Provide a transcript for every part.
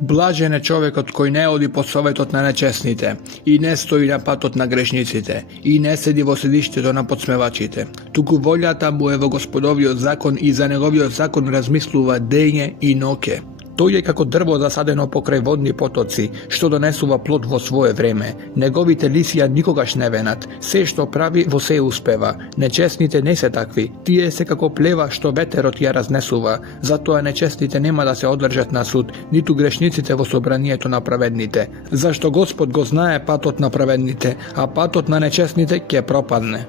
Блажен е човекот кој не оди по советот на нечестните, и не стои на патот на грешниците, и не седи во седиштето на подсмевачите. Туку волјата му е во Господовиот закон и за неговиот закон размислува дење и ноќе. Тој е како дрво засадено покрај водни потоци, што донесува плод во свое време. Неговите лисија никогаш не венат, се што прави во се успева. Нечестните не се такви, тие се како плева што ветерот ја разнесува. Затоа нечестните нема да се одржат на суд, ниту грешниците во собранието на праведните. Зашто Господ го знае патот на праведните, а патот на нечестните ќе пропадне.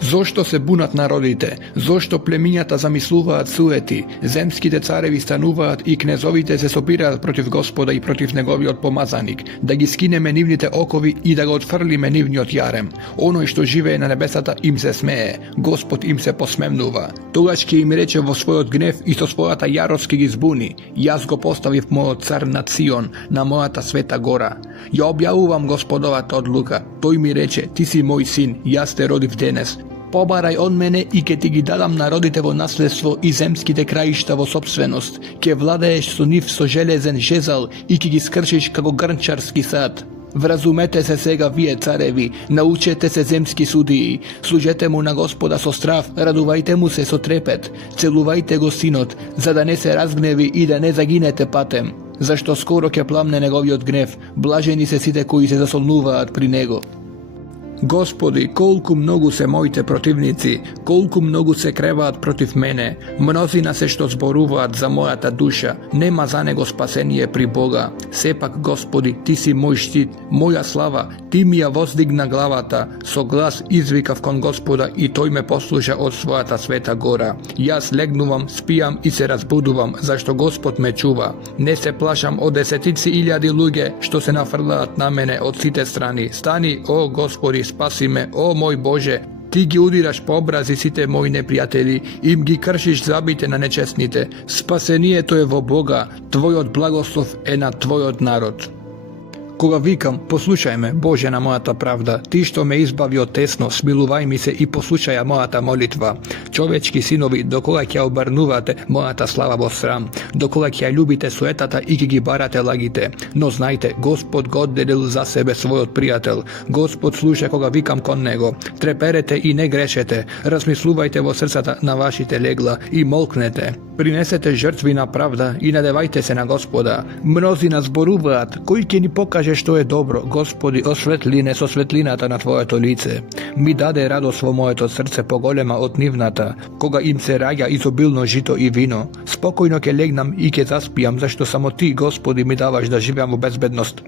Зошто се бунат народите? Зошто племињата замислуваат суети? Земските цареви стануваат и кнезовите се сопираат против Господа и против неговиот помазаник, да ги скинеме нивните окови и да го отфрлиме нивниот јарем. Оној што живее на небесата им се смее, Господ им се посмевнува. Тогаш ќе им рече во својот гнев и со својата јарост ќе ги збуни: Јас го поставив мојот цар над Сион, на мојата света гора. Ја објавувам Господовата одлука. Тој ми рече: Ти си мој син, јас те родив денес. Побарај од мене и ке ти ги дадам народите во наследство и земските краишта во собственост. Ке владееш со нив со железен жезал и ке ги скршиш како грнчарски сад. Вразумете се сега вие цареви, научете се земски судии, служете му на Господа со страв, радувајте му се со трепет, целувајте го синот, за да не се разгневи и да не загинете патем. Зашто скоро ќе пламне неговиот гнев, блажени се сите кои се засолнуваат при него. Господи, колку многу се моите противници, колку многу се креваат против мене, мнозина се што зборуваат за мојата душа, нема за него спасение при Бога. Сепак, Господи, Ти си мој штит, моја слава, Ти ми ја воздигна главата, со глас извикав кон Господа и Тој ме послуша од својата света гора. Јас легнувам, спијам и се разбудувам, зашто Господ ме чува. Не се плашам од десетици илјади луѓе што се нафрлаат на мене од сите страни. Стани, о Господи, спаси ме, о мој Боже, Ти ги удираш по образи сите мои непријатели, им ги кршиш забите на нечестните. Спасението е во Бога, Твојот благослов е на Твојот народ. Кога викам, послушај ме, Боже на мојата правда, Ти што ме избави од тесно, смилувај ми се и послушај мојата молитва. Човечки синови, докога ќе обрнувате мојата слава во срам, докога ќе љубите суетата и ќе ги барате лагите. Но знајте, Господ го одделил за себе својот пријател. Господ слуша кога викам кон него. Треперете и не грешете, размислувајте во срцата на вашите легла и молкнете. Принесете жртви на правда и надевајте се на Господа. Мнозина зборуваат, кој ќе ни покаже што е добро. Господи, осветли не со светлината на Твоето лице. Ми даде радост во моето срце поголема од нивната, кога им се раѓа изобилно жито и вино. Спокојно ќе легнам и ќе заспијам, зашто само Ти, Господи, ми даваш да живеам во безбедност.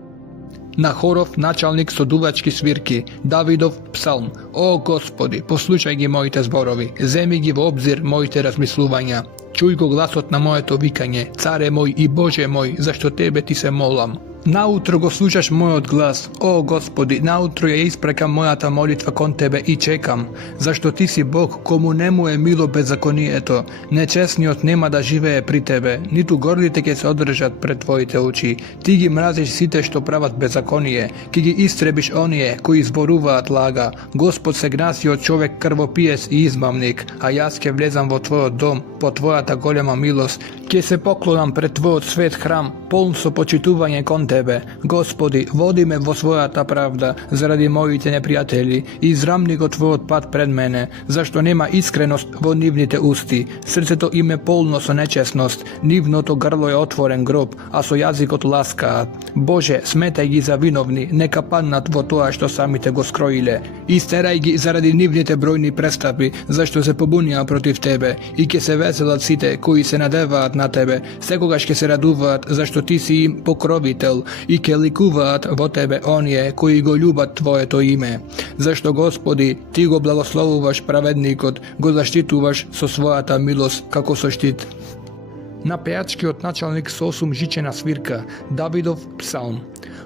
На хоров началник со дувачки свирки, Давидов псалм. О Господи, послушај ги моите зборови, земи ги во обзир моите размислувања. Чуј го гласот на моето викање, Царе мој и Боже мој, зашто Тебе Ти се молам. Наутро го слушаш мојот глас, о Господи, наутро ја испрекам мојата молитва кон Тебе и чекам, зашто Ти си Бог кому не му е мило беззаконието, нечесниот нема да живее при Тебе, ниту гордите ќе се одржат пред Твоите очи. Ти ги мразиш сите што прават беззаконие, ќе ги истребиш оние кои зборуваат лага. Господ се гнаси од човек крвопиец и измамник, а јас ќе влезам во Твојот дом, по Твојата голема милост, ќе се поклонам пред Твојот свет храм, полн со почитување кон Тебе. Господи, води ме во својата правда, заради моите непријатели, и израмни го Твојот пат пред мене, зашто нема искреност во нивните усти. Срцето им е полно со нечесност, нивното грло е отворен гроб, а со јазикот ласкаат. Боже, сметај ги за виновни, нека паднат во тоа што самите го скроиле. Истерај ги заради нивните бројни престапи, зашто се побунија против Тебе, и ќе се веселат сите кои се надеваат на Тебе, секогаш ќе се радуваат, зашто Ти си им покровител, и ќе ликуваат во Тебе оние кои го љубат Твоето име. Зашто, Господи, Ти го благословуваш праведникот, го заштитуваш со својата милост како со штит. На пејачкиот началник со 8 жичена свирка, Давидов псалм.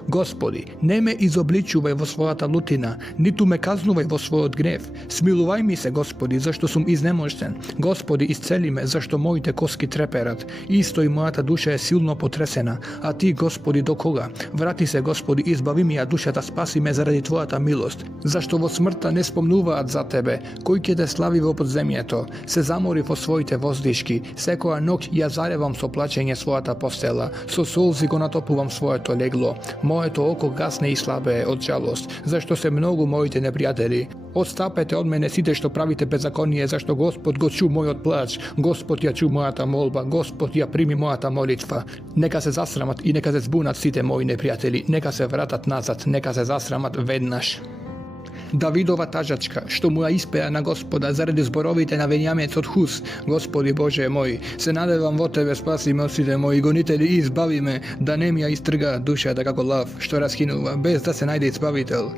Господи, не ме изобличувај во својата лутина, ниту ме казнувај во својот гнев. Смилувај ми се, Господи, зашто сум изнемоштен. Господи, исцели ме, зашто моите коски треперат. Исто и мојата душа е силно потресена. А Ти, Господи, до кога? Врати се, Господи, избави ми ја душата, спаси ме заради Твојата милост. Зашто во смртта не спомнуваат за Тебе, кој ќе те слави во подземјето. Се замори во своите воздишки, секоја ноќ ја Заревам со плачење својата постела, со солзи го натопувам своето легло. Моето око гасне и слабе од жалост, зашто се многу моите непријатели. Отстапете од мене сите што правите беззаконие, зашто Господ го чу мојот плач, Господ ја чу мојата молба, Господ ја прими мојата молитва. Нека се засрамат и нека се збунат сите мои непријатели, нека се вратат назад, нека се засрамат веднаш. Давидова тажачка, што му ја испеа на Господа заради зборовите на Венијамецот Хус. Господи Боже мој, се надевам во Тебе, спаси ме од сите мои гонители и избави ме, да не ми ја истрга душата како лав, што расхинува, без да се најде избавител.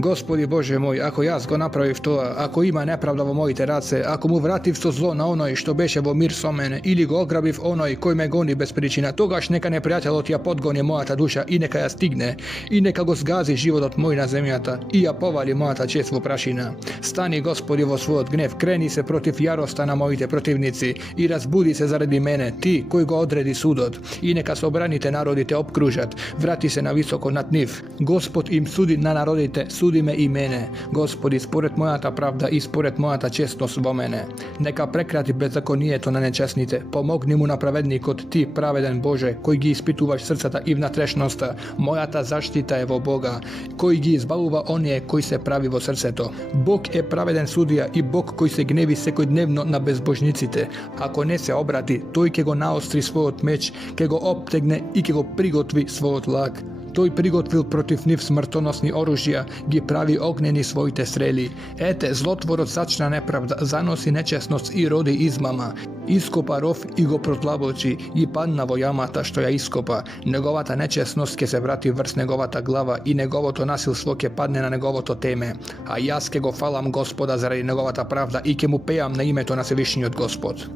Господи Боже мој, ако јас го направив тоа, ако има неправда во моите раце, ако му вратив со зло на оној што беше во мир со мене, или го ограбив оној кој ме гони без причина, тогаш нека непријателот ја подгони мојата душа и нека ја стигне, и нека го згази животот мој на земјата, и ја повали мојата чест во прашина. Стани Господи во својот гнев, крени се против јароста на моите противници и разбуди се заради мене, Ти кој го одреди судот, и нека собраните народи те обкружат, врати се на високо над нив. Господ им суди на народите, суди ме и мене, Господи, според мојата правда и според мојата честност во мене. Нека прекрати беззаконието на нечестните, помогни му на праведникот, Ти, праведен Боже, кој ги испитуваш срцата и внатрешноста. Мојата заштита е во Бога, кој ги избавува оние кои се прави во срцето. Бог е праведен судија и Бог кој се гневи секојдневно на безбожниците. Ако не се обрати, тој ќе го наостри својот меч, ќе го обтегне и ќе го приготви својот лак. Тој приготвил против нив смртоносни оружја, ги прави огнени своите стрели. Ете, злотворот зачна неправда, заноси нечестност и роди измама. Ископа ров и го продлабочи, и падна во јамата што ја ископа. Неговата нечестност ќе се врати врз неговата глава и неговото насилство ќе падне на неговото теме. А јас ќе го фалам Господа заради неговата правда и ќе му пеам на името на Севишниот Господ.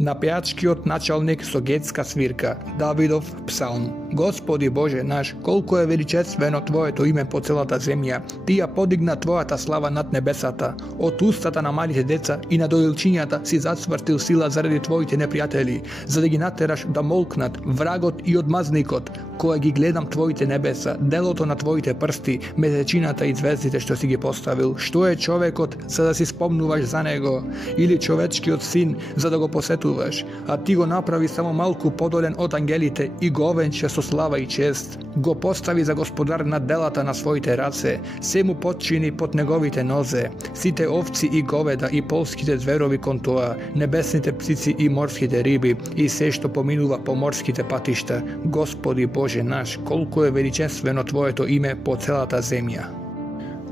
На пејачкиот началник со гетска свирка, Давидов псалм. Господи Боже наш, колку е величествено Твоето име по целата земја. Ти ја подигна Твојата слава над небесата. Од устата на малите деца и на дојлчињата си зацвртил сила заради Твоите непријатели, за да ги натераш да молкнат врагот и одмазникот. Кога ги гледам Твоите небеса, делото на Твоите прсти, месечината и звездите што си ги поставил, што е човекот за да си спомнуваш за него, или човечкиот син за да го посетуваш, а Ти го направи само малку подолен од ангелите и го овенча со слава и чест. Го постави за господар над делата на своите раце, се му подчини под неговите нозе, сите овци и говеда и полските зверови кон тоа, небесните птици и морските риби и се што поминува по морските патишта. Господи Боже наш, колку е величествено Твоето име по целата земја.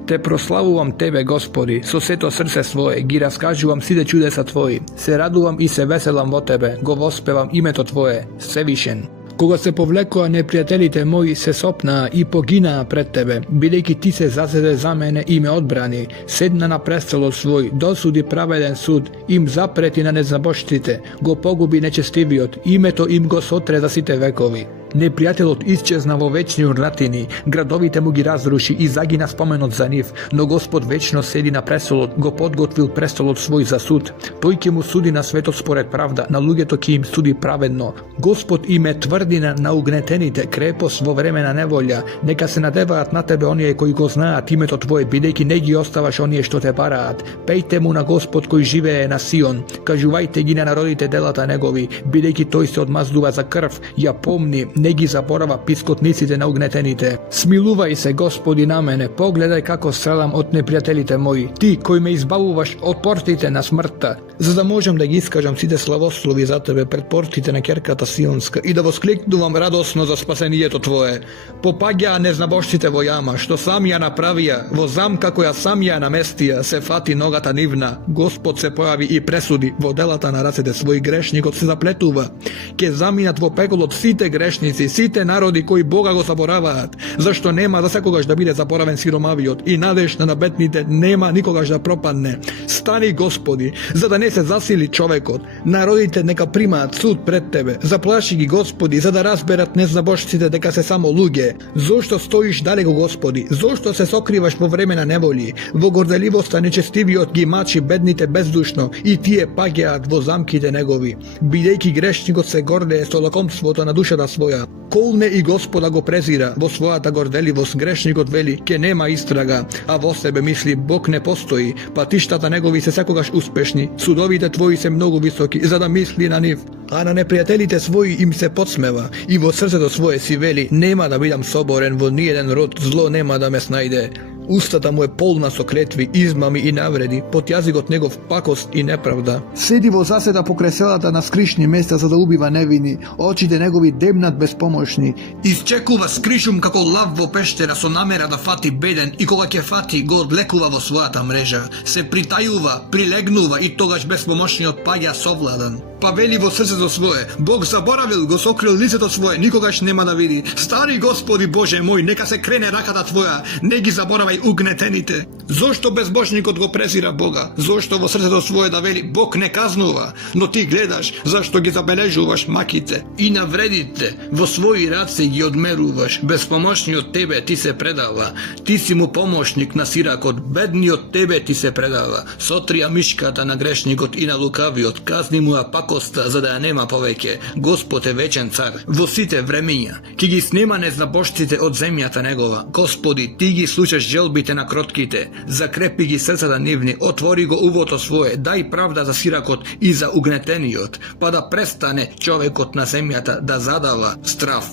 Те прославувам Тебе, Господи, со сето срце свое, ги раскажувам сите чудеса Твои, се радувам и се веселам во Тебе, го воспевам името Твое, Севишен. Кога се повлекоа непријателите мои, се сопнаа и погинаа пред Тебе, бидејќи Ти се зазеде за мене и ме одбрани, седна на престолот свој, досуди праведен суд, им запрети на незабоштите, го погуби нечестивиот, името им го сотре за сите векови. Непријателот исчезна во вечни урнатини, градовите му ги разруши и загина споменот за нив, но Господ вечно седи на престолот, го подготвил престолот свој за суд. Тој ќе му суди на светот според правда, на луѓето ќе им суди праведно. Господ им е тврдина на угнетените, крепост во време на неволја. Нека се надеваат на Тебе оние кои го знаат името Твое, бидејќи не ги оставаш оние што те бараат. Пејте му на Господ кој живее на Сион, кажувајте ги на народите делата негови, бидејќи тој се одмаздува за крв, ја помни, не ги заборава пискотниците на угнетените. Смилувај се, Господи, на мене, погледај како страдам од непријателите мои, Ти кој ме избавуваш од портите на смртта, за да можам да ги искажам сите славослови за Тебе пред портите на керката Сионска и да воскликнувам радосно за спасението Твое. Попаѓаа незнабожците во јама, што сами ја направија, во замка која сами ја наместија, се фати ногата нивна. Господ се појави и пресуди, во делата на рацете свој грешникот се заплетува. Ке заминат во пеколот сите грешници, сите народи кои Бога го забораваат, зашто нема за секогаш да биде заборавен сиромавиот и надеж на бедните нема никогаш да пропадне. Стани, Господи, за да не се засили човекот. Народите нека примаат суд пред Тебе. Заплаши ги, Господи, за да разберат незнабожците дека се само луѓе. Зошто стоиш далеко, Господи? Зошто се сокриваш во време на неволи? Во горделивоста нечестивиот ги мачи бедните бездушно и тие паѓаат во замките негови. Бидејќи грешникот се гордее со лакомството на душата своја, njega. Kolne i Gospoda go prezira, vo svojata gordeljivost grešnikot veli, ke nema istraga, a vo sebe misli, Bog ne postoji, pa tištata njegovi se svakogaš uspešni, sudovite tvoji se mnogo visoki, za da misli na njih. A na neprijateljite svoji im se podsmeva, i vo srce do svoje si veli, nema da budem soboren, vo nijedan rod, zlo nema da me snajde. Ustata mu je polna sokletvi, izmami i navredi, pod jazigot njegov pakost i nepravda. Sedivo zaseda pokraj selata na skrišni mesta za da ubiva nevini, očite njegovi demnat bespomoćni. Isčekuva skrišum kako lav vo peštera so namera da fati beden i koga ke fati go odlekuva vo svojata mreža. Se pritajuva, prilegnuva i togaž bespomoćni od pagja sovladan. Pa veli vo srce do svoje, Bog zaboravil, go sokril lice do svoje, nikogaš nema da vidi. Stari Gospodi Bože moj, neka se krene rakata tvoja, ne gi zaboravaj ugnetenite. Zašto bezbožnikot go prezira Boga? Zašto vo srce do svoje da veli, Bog ne kaznuva, no ti gledaš, zašto gi zabeležuvaš makice? I navredite, vo svoji raci gi odmeruvaš, bespomoćni od tebe ti se predava. Ti si mu pomoćnik na sirakot, bedni od tebe ti se predava. Sotrija miškata na grešnikot i na lukaviot, kazni mu pakosta, za da ja nema poveke. Gospod je večen car, vo site vreminja, ki gi snima ne znabošcite od zemljata njegova. Gospodi, ti gi slučaš želbite na krotkite, zakrepi gi srca da nivni, otvori go uvoto svoje, daj pravda za sirakot i za ugneteniot, pa da prestane čovekot na zemljata da zadava straf.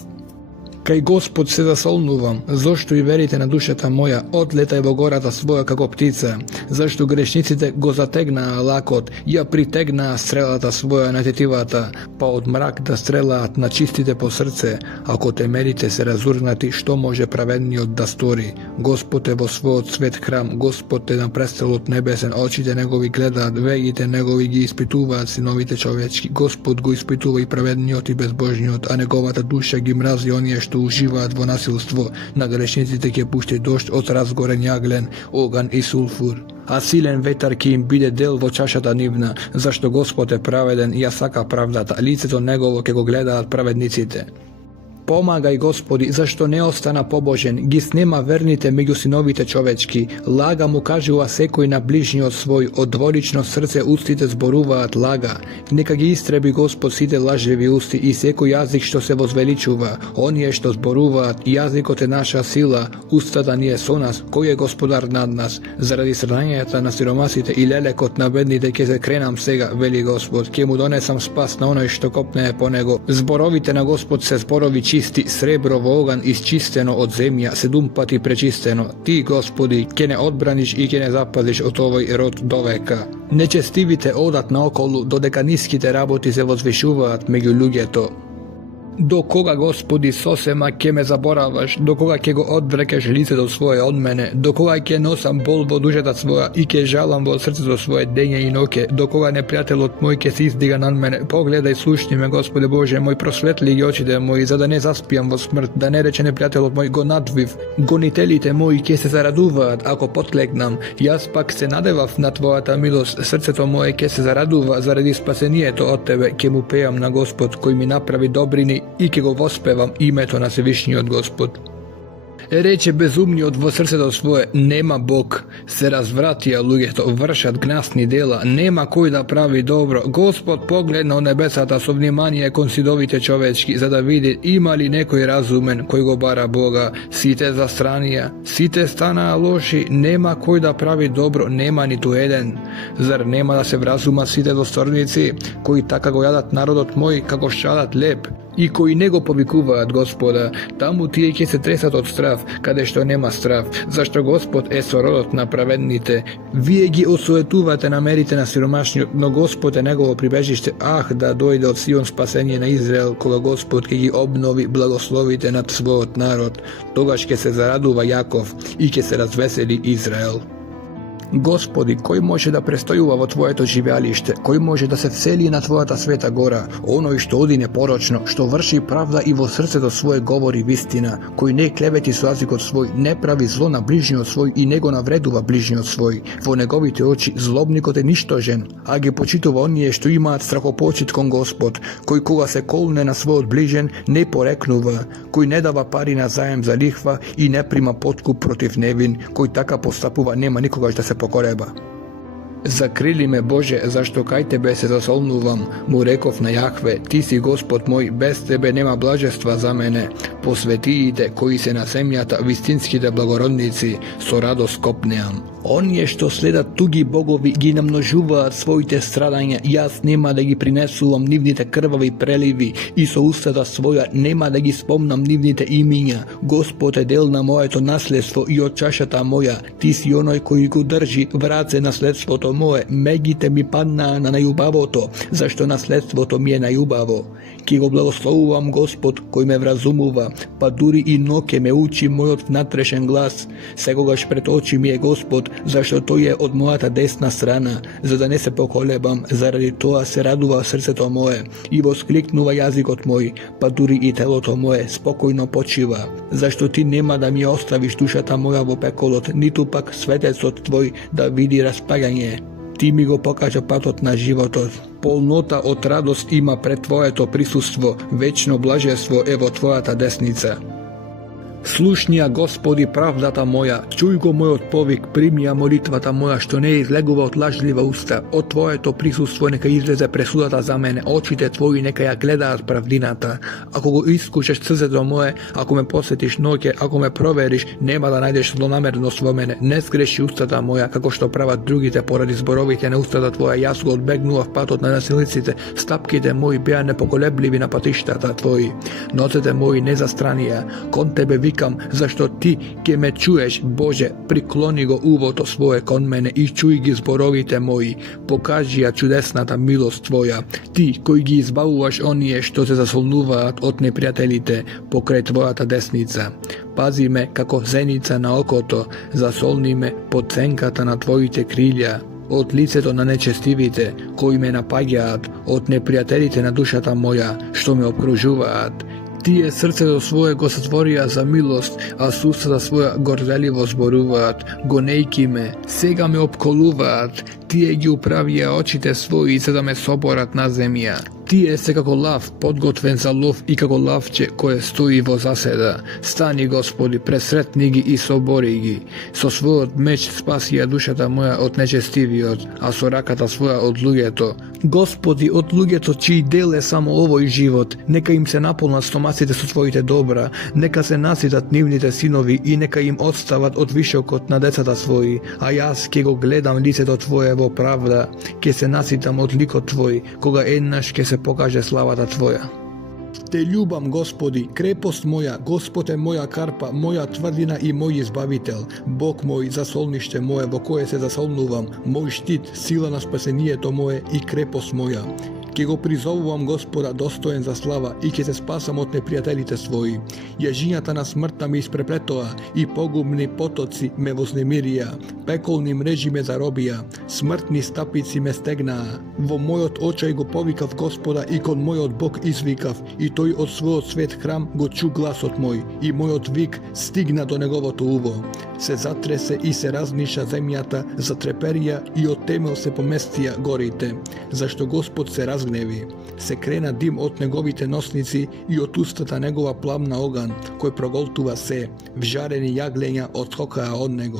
Kaj Gospod se zasolnuvam, zašto i verite na dušata moja, odletaj vo gorata svoja kako ptica, zašto grešnicite go zategna lakot, ja pritegna strelata svoja na tetivata, pa od mrak da strelat načistite po srce, ako te merite se razurnati, što može pravednije da stori. Gospod te vo svoj svet hram, Gospod te na prestol od nebesen, očite njegovi gledat, vegite njegovi gi ispituvat, sinovite čovečki, Gospod go ispituva i pravednijot i bezbožnijot, a njegovata duša gi mrazi onije što uživat vo nasilstvo, na grešnicite ke pušte došt od razgoren jaglen, ogan i sulfur. A silen vetar ki im bide del vo čašata nivna, zašto Gospod je praveden, ja saka pravdata, lice to njegovo ke go gledat pravednicite. Pomagaj Gospodi, zašto ne ostana pobožen, gis nema vernite među sinovite čovečki, laga mu kažuva sekoj na bližnji od svoj, od dvorično srce ustite zboruvat laga, neka gi istrebi Gospod site lažljivi usti i seko jazik što se vozveličuva, on je što zboruvat, jazikot je naša sila, ustada nije so nas, koji je gospodar nad nas, zaradi srnanjeta na siromasite i lelekot na bednite ke se krenam sega, veli Gospod, ke mu donesam spas na onoj što kopne je po nego, zborovite na Gospod se zborovi čisti, srebro vogan isčisteno od zemlja, sedumpati prečisteno, ti Gospodi, ke ne odbraniš i ke ne zapaziš od ovoj rod do veka. Nečestivite odat na okolu, dodeka niskite raboti se vozvišuvat među ljudje to. Do koga Gospodi sosema ke me zaboravaš, do koga ke go odvrekeš lice do svoje od mene, do koga ke nosam bol vo dužeta svoja i ke žalam vo srce do svoje denje i noke, do koga neprijatelj od moj ke si izdiga nad mene, pogledaj slušni me Gospode Bože moj, prosvetli gi očide moji, za da ne zaspijam vo smrt, da ne reče neprijatelj od moj go nadviv, gonitelite moji ke se zaraduvat, ako potlegnam, jaz pak se nadevav na tvojata milost, srce to moje ke se zaraduva, zaradi spasenije to od tebe, ke mu pejam na Gospod, koji mi napravi dobrini i ke go vospevam ime to na Svevišnji od Gospod. Reče bezumni od vo srce do svoje, nema Bog, se razvratija luge to vršat gnasni dela, nema koji da pravi dobro, Gospod pogledna od nebesata so vnimanje konsidovite čovečki, za da vidi ima li nekoj razumen koji go bara Boga, site zastranija, site stana loši, nema koji da pravi dobro, nema ni tu jedan, zar nema da se vrazuma site dostornici, koji taka go jadat narodot moj, kako šadat lep, i koji nego povikuvat Gospoda, tamo ti je ke se tresat od straf, kade što nema straf, zašto Gospod eso rodot na pravednite, vije gi osujetuvate namerite na siromašnju, no Gospod je njegovo pribežište, da dojde od Sion spasenje na Izrael, koga Gospod ke gi obnovi, blagoslovite nad svoj narod, togaš ke se zaraduva Jakov i ke se razveseli Izrael. Gospodi, koji može da prestojuva vo tvoje to živjalište, koji može da se vseli na tvojata sveta gora, onoj što odi neporočno, što vrši pravda i vo srce do svoje govori vistina, koji ne kleveti su jezik od svoj, ne pravi zlo na bližnji od svoj i nego navreduva bližnji od svoj, vo negovite oči zlobniko te ništožen, a ge počituva onije što ima strahopočit kon Gospod, koji koga se kolne na svoj odbližen, ne poreknuva, koji ne dava pari na zajem za lihva i ne prima potkup protiv nevin, koji taka postapuva nema nikoga da se pokoreba. Zakrili me Bože, zašto kaj tebe se zasolnuvam, mu rekov na Jahve, ti si Gospod moj, bez tebe nema blažestva za mene. Posvetijte koji se nasemljata vistinskite blagorodnici, so radost kopnejam. On je što sleda tugi bogovi gi namnožuvat svojite stradanja, jas nema da gi prinesuvam nivnite krvavi prelivi i so ustada svoja nema da gi spomnam nivnite iminja. Gospode delna moja to nasljedstvo i od čašata moja, ti si onoj koji go drži, vrace nasljedstvo to moje, megite mi padna na najubavo to, zašto nasljedstvo to mi je najubavo. Ki go blagoslovuvam Gospod koji me vrazumuva, pa duri i noke me uči moj od natrešen glas, segogaš pred oči mi je Gospod, zašto to je od moja ta desna strana, za da ne se pokolebam, zaradi toga se raduva srce to moje, i voskliknuva jazik od moj, pa duri i telo to moje, spokojno počiva. Zašto ti nema da mi ostaviš dušata moja vo pekolot, nitu pak svetec od tvoj da vidi raspaganje. Ti mi go pokaže patot na životot. Polnota od radost ima pred tvoje to prisustvo, večno blažestvo evo tvoja ta desnica. Slušnija Gospodi pravdata moja, čuj go moj odpovik, primija molitvata moja, što ne izlegува od lažljiva usta, od tvoje to prisustvo neka izleze presudata za mene, očite tvoji neka ja gledat pravdinata. Ako go iskušeš srceto moje, ako me posjetiš noke, ako me proveriš, nema da najdeš zlonamernost vo mene, ne zgreši ustata moja, kako što prava drugite poradi zborovite ne ustata tvoja, ja su go odbegnuva patot na nasilicite, stapkite moji bija nepokolebljivi na patištata tvoji, nocete moji nezastranija, kon tebe vikam, zašto ti, ke me čuješ, Bože, prikloni go uvoto svoje kon mene i čuj gi zborovite moji, pokaži čudesnata milost tvoja, ti koji gi izbavuvaš onije što se zasolnuvat od neprijateljite, pokraj tvoja ta desnica. Pazi me kako zenica na okoto, zasolni me podcenkata na tvojite krilja, od liceto na nečestivite, koji me napagjat, od neprijateljite na dušata moja, što me obkružuvat. Ti je srce do svojego satvorija za milost, a susada svoja gordeljivo zboruvat, gonejki me, sega me opkoluvat, ti je gi upravija očite svoji za da me soborat na zemlja. Ti je se kako lav podgotven za lov i kako lavče koje stoji vo zaseda. Stani Gospodi, presretni gi i sobori gi. So svoj meč spasija dušata moja od nečestivijot, a so rakata svoja od lugeto. Gospodi, od lugeto čiji dele samo ovoj život, neka im se napolnat stomacite su tvojite dobra, neka se nasitat nivnite sinovi i neka im odstavat od višokot na decata svoji, a jas ke go gledam lice do tvojevo pravda, ke se nasitam od liko tvoj, koga ennaš ke se pokaže slavata tvoja. Te ljubam Gospodi, krepost moja, Gospode moja karpa, moja tvrdina i moj izbavitelj, Bog moj, zasolnište moje, vo koje se zasolnuvam, moj štit, sila na spasenije to moje i krepost moja. Ke go prizovuvam Gospoda dostojen za slava i ke se spasam od neprijateljite svoji. Ježinjata na smrta mi isprepletova i pogubni potoci me voznemirija, pekolni mreži me zarobija, smrtni stapici me stegna. Vo moj od očaj go povikav Gospoda i kon moj od Bog izvikav i toj od svoj svet hram go ču glas od moj i moj od vik stigna do njegovo to uvo. Se zatrese i se razniša zemljata, zatreperija i od temel se pomestija gorite, zašto Gospod se razgnevi. Se krena dim od njegovite nosnici i od ustata njegova plamna ogan, koji progoltuva se, vžareni jaglenja odskokaja od nego.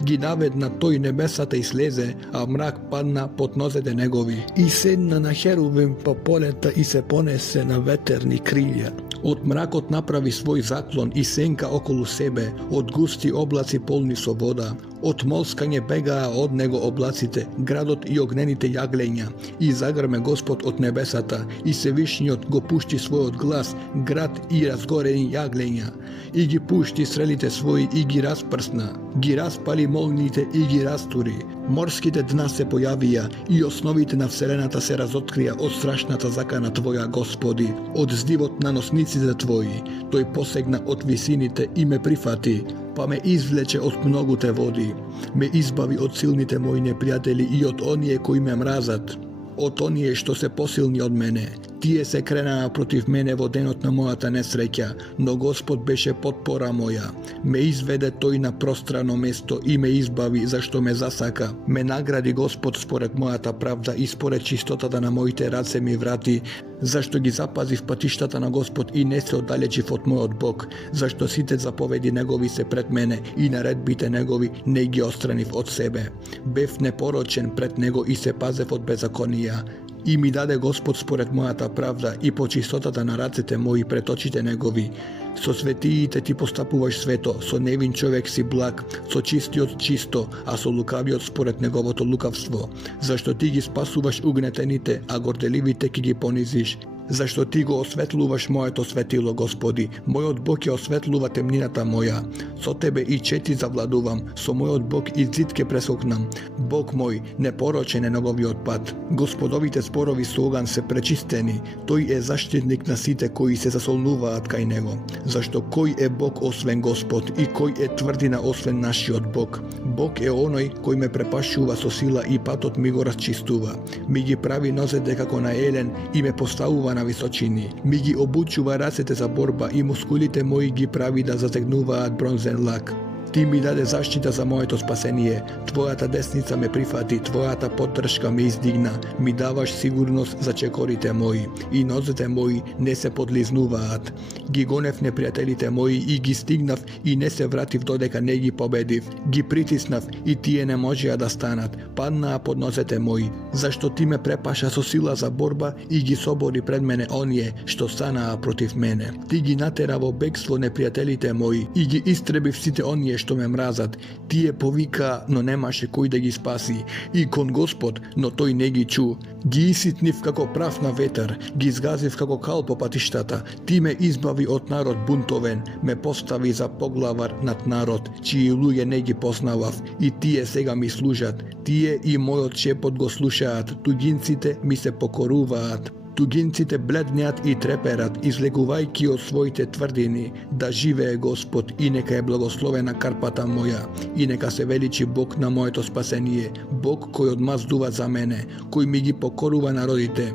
Gi naved na toj nebesata i sleze, a mrak padna pod nozede njegovi. I sedna na heruvim pa poleta i se ponese na veterni krilja. Od mrakot napravi svoj zaklon i senka okolo sebe, od gusti oblaci polni so voda. Od molskanje bega od nego oblacite, gradot i ognenite jaglenja, i zagrme Gospod od nebesata, i se višnjot go pušti svoj od glas, grad i razgoreni jaglenja, i gi pušti srelite svoji i gi rasprsna, gi raspali molnite i gi rasturi, morskite dna se pojavija, i osnovite na vselenata se razotkrija od strašnata zakana tvoja Gospodi, od zdivot na nosnicite tvoji, toj posegna od visinite i me prifati, pa me izvleče od mnogu te vodi, me izbavi od silnite moji neprijatelji i od onije koji me mrazat, od onije što se posilni od mene. Тие се кренаа против мене во денот на мојата несреќа, но Господ беше потпора моја. Ме изведе тој на пространо место и ме избави зашто ме засака. Ме награди Господ според мојата правда и според чистотата на моите раце ми врати, зашто ги запазив патиштата на Господ и не се оддалечив од мојот Бог, зашто сите заповеди негови се пред мене и наредбите негови не ги отстранив од себе. Бев непорочен пред него и се пазев од беззаконија. И ми даде Господ според мојата правда и по чистотата на рацете мои пред очите негови. Со светиите ти постапуваш свето, со невин човек си благ, со чистиот чисто, а со лукавиот според неговото лукавство. Зашто ти ги спасуваш угнетените, а горделивите ки ги понизиш. Зашто ти го осветлуваш моето светило, Господи, мојот Бог ја осветлува темнината моја. Со тебе и чети завладувам, со мојот Бог и зид ке прескокнам. Бог мој, непорочен е неговиот пат. Господовите спорови со оган се пречистени, тој е заштитник на сите кои се засолнуваат кај него. Зашто кој е Бог освен Господ и кој е тврдина освен нашиот Бог? Бог е оној кој ме препашува со сила и патот ми го расчистува. Ми ги прави нозете како на елен и ме поставува на височини. Ми ги обучува рацете за борба и мускулите мои ги прави да затегнуваат бронзен лак. Ти ми даде заштита за моето спасение, твојата десница ме прифати, твојата поддршка ме издигна, ми даваш сигурност за чекорите мои, и нозете мои не се подлизнуваат. Ги гонев непријателите мои и ги стигнав и не се вратив додека не ги победив. Ги притиснав и тие не можеа да станат, паднаа под нозете мои, зашто ти ме препаша со сила за борба и ги собори пред мене оние што станаа против мене. Ти ги натера во бегство непријателите мои и ги истребив сите оние што ме мразат. Тие повика, но немаше кој да ги спаси, и кон Господ, но тој не ги чу. Ги иситнив како прав на ветер, ги изгазив како кал по патиштата. Ти ме избави од народ бунтовен, ме постави за поглавар над народ, чии луѓе не ги познавав, и тие сега ми служат. Тие и мојот шепот го слушаат, тугинците ми се покоруваат. Тугинците бледнеат и треперат, излегувајќи од своите тврдини. Да живее Господ и нека е благословена карпата моја, и нека се величи Бог на моето спасение, Бог кој одмаздува за мене, кој ми ги покорува народите.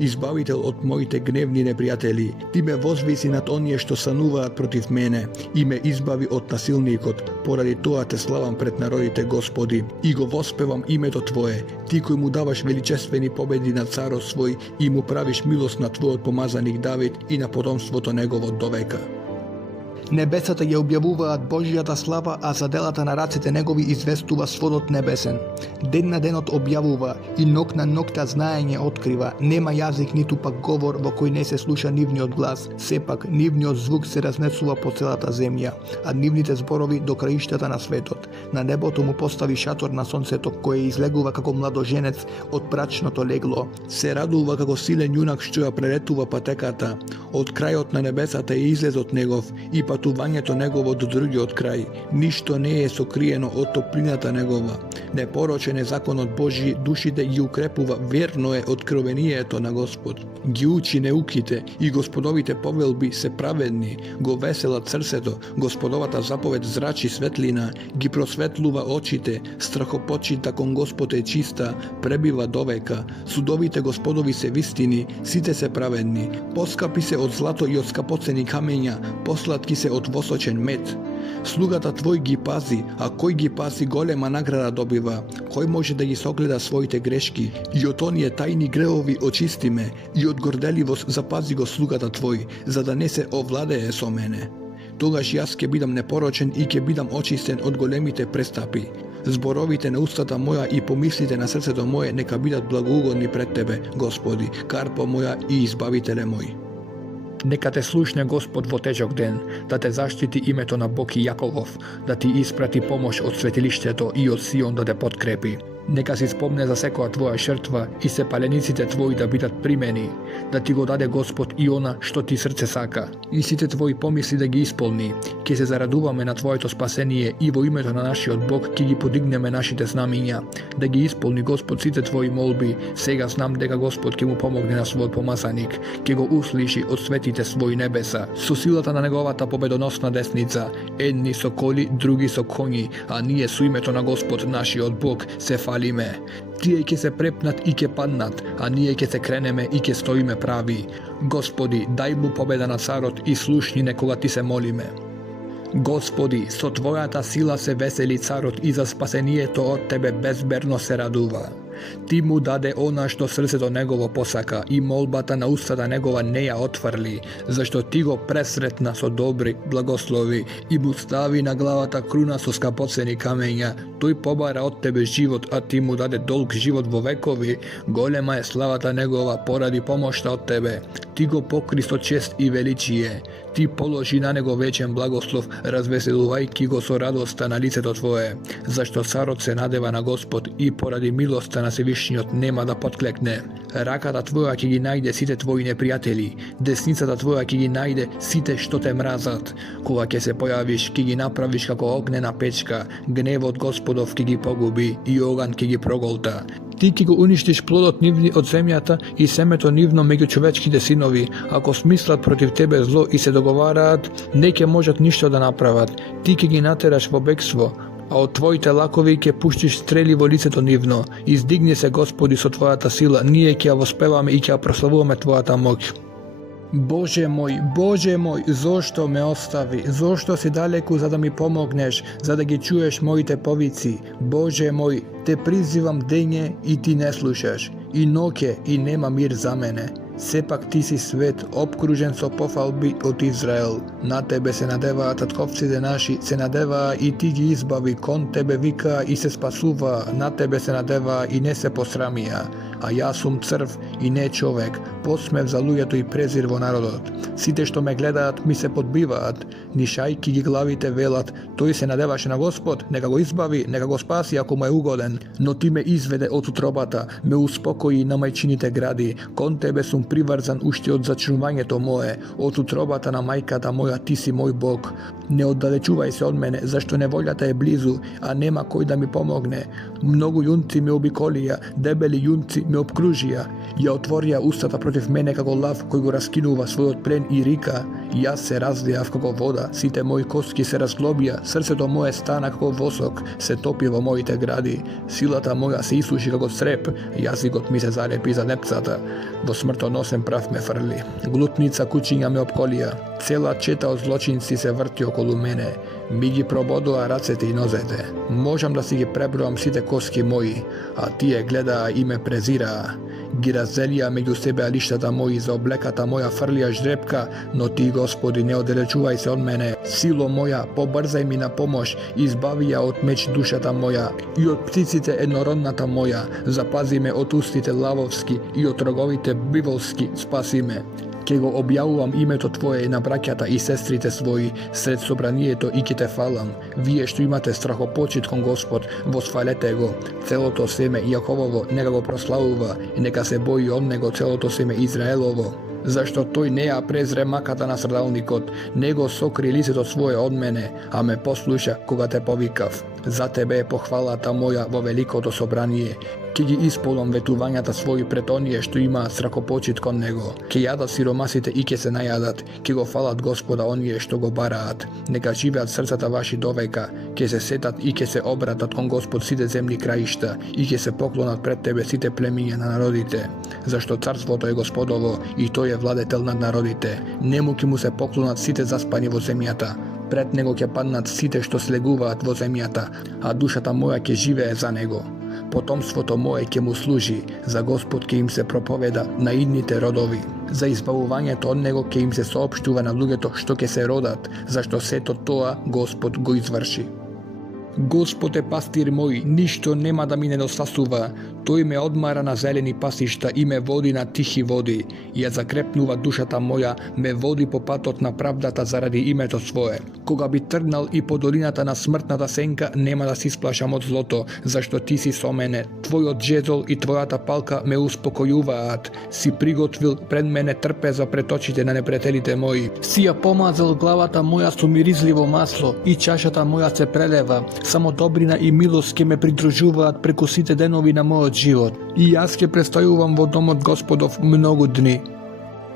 Избавител од моите гневни непријатели, ти ме возвиси над оние што сануваат против мене и ме избави од насилникот. Поради тоа те славам пред народите, Господи, и го воспевам името Твое, ти кој му даваш величествени победи на царот свој и му правиш милост на Твојот помазаник Давид и на потомството негово довека. Небесата ја објавуваат Божјата слава, а за делата на рацете негови известува сводот небесен. Ден на денот објавува и ног на ногта знаење открива. Нема јазик ниту пак говор во кој не се слуша нивниот глас. Сепак нивниот звук се разнесува по целата земја, а нивните зборови до краиштата на светот. На небото му постави шатор на сонцето, кој излегува како младоженец од брачното легло. Се радува како силен јунак што ја прелетува патеката. Од крајот на небесата е излезот негов и патувањето негово до другиот крај. Ништо не е сокриено од топлината негова. Непорочен е законот Божи, душите ги укрепува, верно е откровението на Господ. Ги учи неуките и Господовите повелби се праведни, го веселат срцето, Господовата заповед зрачи светлина, ги просветлува очите, страхопочита кон Господ е чиста, пребива довека. Судовите Господови се вистини, сите се праведни. Поскапи се од злато и од скапоцени камења, посладки се од восочен мед. Слугата Твој ги пази, а кој ги пази голема награда добива. Кој може да ги согледа своите грешки? И од оние тајни гревови очисти ме, и од горделивост запази го слугата Твој, за да не се овладее со мене. Тогаш јас ќе бидам непорочен и ќе бидам очистен од големите престапи. Зборовите на устата моја и помислите на срцето мое нека бидат благоугодни пред Тебе, Господи, карпо моја и избавителе мој. Нека те слушне Господ во тежок ден, да те заштити името на Бог и Јаковов, да ти испрати помош од светилиштето и од Сион да те подкрепи. Нека си спомне за секоја Твоја жртва и се палениците Твои да бидат примени, да ти го даде Господ и она што ти срце сака, и сите Твои помисли да ги исполни. Ке се зарадуваме на Твоето спасение и во името на нашиот Бог ке ги подигнеме нашите знамиња, да ги исполни Господ сите Твои молби. Сега знам дека Господ ке му помогне на својот помазаник, ке го услиши од светите своји небеса, со силата на неговата победоносна десница, едни со коли, други со коњи, а ние со името на Господ нашиот Бог се falime. Tije ќе се препнат и ќе паднат, а ние ќе се кренеме и ќе стоиме прави. Господи, дај му победа на царот и слушни кога ти се молиме. Господи, со Твојата сила се весели царот и за спасението од Тебе безберно се радува. Ти му даде она што срцето негово посака и молбата на устата негова не ја отфрли, зашто ти го пресретна со добри благослови и му стави на главата круна со скапоцени камења. Тој побара од Тебе живот, а ти му даде долг живот во векови. Голема е славата негова поради помошта од Тебе. Ти го покри со чест и величие. Ти положи на него вечен благослов, развеселувајќи го со радоста на лицето Твое, зашто царот се надева на Господ и поради милоста на Севишниот нема да подклекне. Раката Твоја ќе ги најде сите Твои непријатели, десницата Твоја ќе ги најде сите што те мразат. Кога ќе се појавиш, ќе ги направиш како огнена печка, гневот Господов ќе ги погуби и оган ќе ги проголта. Ти ќе го уништиш плодот нивни од земјата и семето нивно меѓу човечките синови. Ако смислат против Тебе зло и се договараат, не ќе можат ништо да направат. Ти ќе ги натераш во бегство, а од Твоите лакови ќе пуштиш стрели во лицето нивно. Издигни се, Господи, со Твојата сила, ние ќе ја воспеваме и ќе ја прославуваме Твојата моќ. Боже мој, зошто ме остави? Зошто си далеку за да ми помогнеш, за да ги чуеш моите повици? Боже мој, те призивам дење и ти не слушаш, и ноќе и нема мир за мене. Сепак ти си свет, обкружен со пофалби од Израел. На Тебе се надеваат татковците наши, се надеваа и ти ги избави, кон Тебе вика и се спасува, на Тебе се надеваа и не се посрамија. А јас сум црв и не човек, посмев за луѓето и презир во народот. Сите што ме гледаат ми се подбиваат, нишајки ги главите велат, тој се надеваше на Господ, нека го избави, нека го спаси ако му е угоден. Но ти ме изведе од утробата, ме успокои на мајчините гради, кон Тебе сум приврзан уште од зачнувањето мое, од утробата на мајката моја ти си мој Бог. Не оддалечувај се од мене, зашто неволјата е близу, а нема кој да ми помогне. Многу јунци ме обиколија, дебели јунци ме обкружија, ја отворија устата против мене како лав кој го раскинува својот плен и рика. Јас се разлијав како вода, сите мои коски се разглобија, срцето мое стана како восок, се топи во моите гради. Силата моја се исуши како цреп, јазикот ми се залепи за непцата. Во смртоносен прав ме фрли. Глутница кучиња ме обколија, цела чета од злочинци се врти околу мене. Ми ги прободоа рацете и нозете. Можам да си ги преброам сите коски мои, а тие гледаа и ме презираа. Ги разделија меѓу себе алиштата мои, за облеката моја фрлија жрепка, но ти, Господи, не оддалечувај се од мене. Сило моја, побрзај ми на помош, избави ја од меч душата моја и од птиците еднородната моја, запази ме од устите лавовски и од роговите биволски, спаси ме. Ке го објавувам името Твое на браќата и сестрите своји сред собранието и ќе те фалам. Вие што имате страхопочит кон Господ, восфалете го. Целото семе Јаковово нека го прославува и нека се бои од него целото семе Израелово. Зашто тој не ја презре маката на страдалникот, не го сокри лицето свое од мене, а ме послуша кога те повикав. За Тебе е похвалата моја во великото собрание. Ке ги исполнам ветувањата своји пред оние што имаат страхопочит кон него. Ке јадат сиромасите и ке се најадат, ке го фалат Господа оние што го бараат. Нека живеат срцата ваши довека, ке се сетат и ке се обратат кон Господ сите земни краишта и ке се поклонат пред Тебе сите племиња на народите. Зашто царството е Господово и тој е владетел над народите. Нему ќе му се поклонат сите заспани во земјата. Пред него ќе паднат сите што слегуваат во земјата, а душата моја ќе живее за него. Потомството мое ќе му служи, за Господ ќе им се проповеда на идните родови. За избавувањето од него ќе им се соопштува на луѓето што ќе се родат, зашто сето тоа Господ го изврши. Господ е пастир мој, ништо нема да ми недостасува. Тој ме одмара на зелени пасишта и ме води на тихи води. Ја закрепнува душата моја, ме води по патот на правдата заради името свое. Кога би тргнал и по долината на смртната сенка, нема да се исплашам од злото, зашто ти си со мене. Твојот жезол и твојата палка ме успокојуваат. Си приготвил пред мене трпеза пред очите на непријателите мои. Си ја помазал главата моја со миризливо масло и чашата моја се прелева. Само добрина и милост ќе ме придружуваат преку сите денови на мојот живот. И јас ќе престојувам во домот Господов многу дни.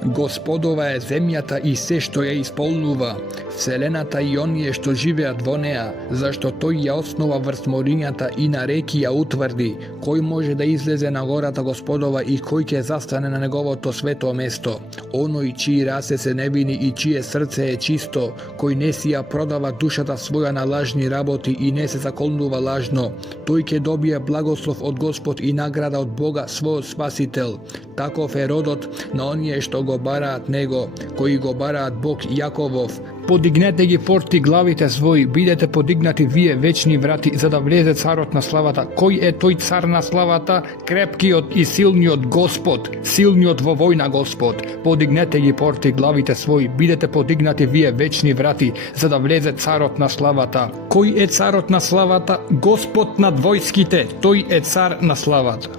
Господова е земјата и се што ја исполнува, вселената и оние што живеат во неа, зашто тој ја основа врз морињата и на реки ја утврди. Кој може да излезе на гората Господова и кој ќе застане на неговото свето место? Оној чии раце се невини и чие срце е чисто, кој не си ја продава душата своја на лажни работи и не се заколнува лажно, тој ќе добие благослов од Господ и награда од Бога својот Спасител. Таков е родот на оние што го бараат него, кои го бараат Бог Јаковов. Подигнете ги форти главите своји, бидете подигнати вие вечни врати, за да влезе царот на славата. Кој е тој цар на славата? Крепкиот и силниот Господ, силниот во војна Господ. Подигнете ги форти главите своји, бидете подигнати вие вечни врати, за да влезе царот на славата. Кој е царот на славата? Господ над војските, тој е цар на славата.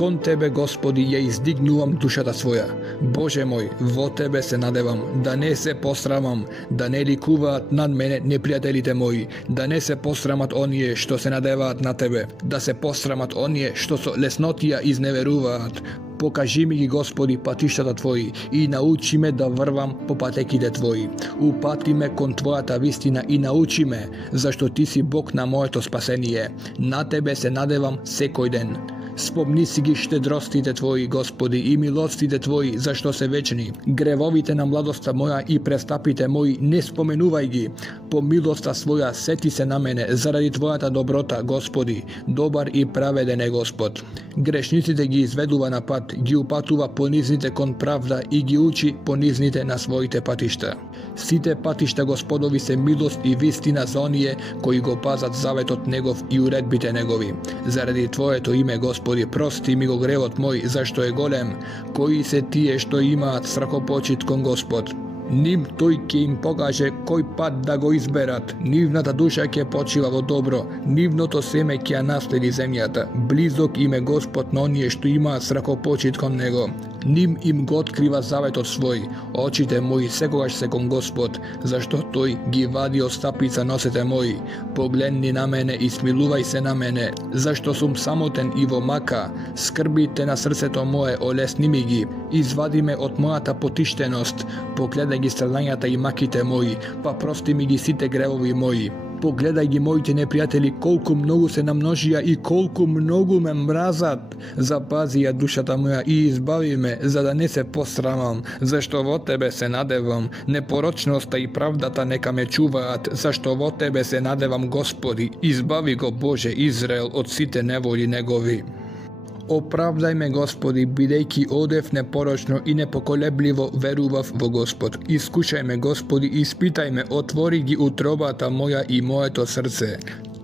Кон Тебе, Господи, ја издигнувам душата своја. Боже мој, во Тебе се надевам, да не се посрамам, да не ликуваат над мене непријателите мои, да не се посрамат оние што се надеваат на Тебе, да се посрамат оние што со леснотија изневеруваат. Покажи ми ги, Господи, патиштата Твои и научи ме да врвам по патеките Твои. Упати ме кон Твојата вистина и научи ме, зашто Ти си Бог на моето спасение. На Тебе се надевам секој ден. Спомни си ги штедростите Твои, Господи, и милостите Твои, зашто се вечни. Гревовите на младоста моја и престапите мои не споменувај ги. По милоста своја сети се на мене, заради Твојата доброта, Господи. Добар и праведен е Господ. Грешниците ги изведува на пат, ги упатува понизните кон правда и ги учи понизните на своите патишта. Сите патишта Господови се милост и вистина за оние кои го пазат заветот Негов и уредбите Негови. Заради Твоето име, Господи, прости ми го гревот мој, зашто е голем. Кои се тие што имаат страхопочит кон Господ? Ним тој ќе им покаже кој пат да го изберат. Нивната душа ќе почива во добро, нивното семе ќе ја наследи земјата. Близок им е Господ на оние што имаат страхопочит кон Него. Ним им го открива заветот свој. Очите мои секогаш се кон Господ, зашто тој ги вади од стапица носете мои. Погледни на мене и смилувај се на мене, зашто сум самотен и во мака. Скрбите на срцето мое олесни ми ги. Извади ме од мојата потиштеност. Погледај ги страдањата и маките мои, па прости ми ги сите гревови мои. Погледај ги моите непријатели колку многу се намножија и колку многу ме мразат. Запази ја душата моја и избави ме, за да не се посрамам, зашто во Тебе се надевам. Непорочноста и правдата нека ме чуваат, зашто во Тебе се надевам, Господи. Избави го, Боже, Израел од сите неволи негови. Оправдај ме, Господи, бидејќи одев непорочно и непоколебливо верував во Господ. Искушај ме, Господи, испитај ме, отвори ги утробата моја и моето срце.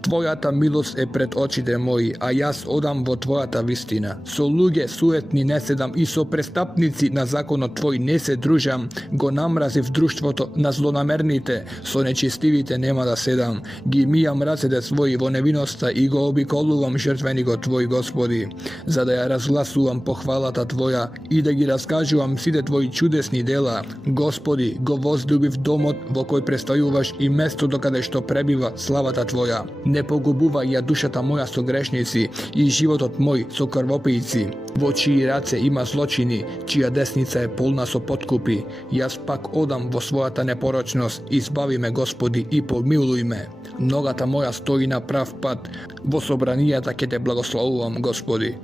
Твојата милост е пред очите мои, а јас одам во Твојата вистина. Со луѓе суетни не седам и со престапници на законот Твој не се дружам. Го намразив друштвото на злонамерните, со нечистивите нема да седам. Ги мијам рацете своји во невиноста и го обиколувам жртвеникот Твој, Господи, за да ја разгласувам похвалата Твоја и да ги раскажувам сите Твои чудесни дела. Господи, го возлюбив домот во кој престојуваш и местото каде што пребива славата Твоја. Не погубувај ја душата моја со грешници и животот мој со крвопијци, во чии раце има злочини, чија десница е полна со подкупи. Јас пак одам во својата непорочност, избави ме, Господи, и помилуј ме. Ногата моја стои на прав пат, во собранијата ќе те благословувам, Господи.